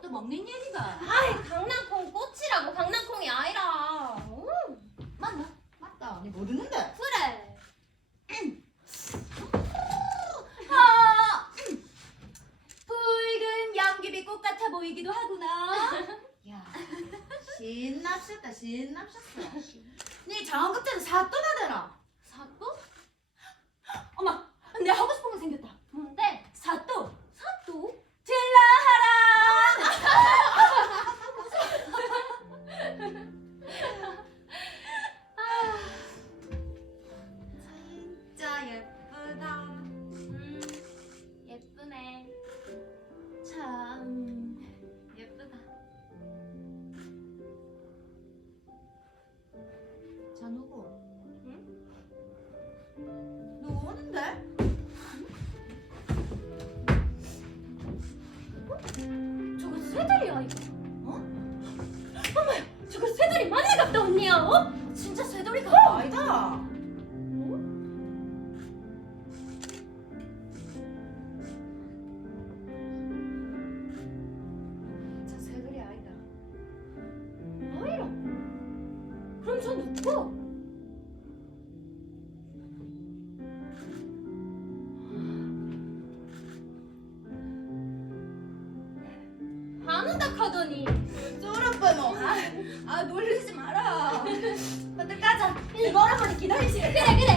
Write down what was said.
또 먹는 얘기가. 아이 강낭콩 꽃이라고. 강낭콩이 아니라. 어? 맞나? 맞다. 아니 모르는데? 뭐 그래. 아, 음. 붉은 양귀비 꽃 같아 보이기도 하구나. 야 신납셨다 신납셨어. 네 장학금 때는 사또나 대라. 사또? 엄마 내 하고 싶 저거 새들이야 이거. 어? 어머야, 저거 새들이 맞네 같다 언니야. 어? 진짜 새돌이가. 아니다. 저 새들이 아니다. 아이라. 그럼 저 누구? 않는다 카더니 쫄아빠 너. 뭐. 아, 아 놀리지 마라. 다들 가자. 이거 어머니 기다리시겠 그래 그래.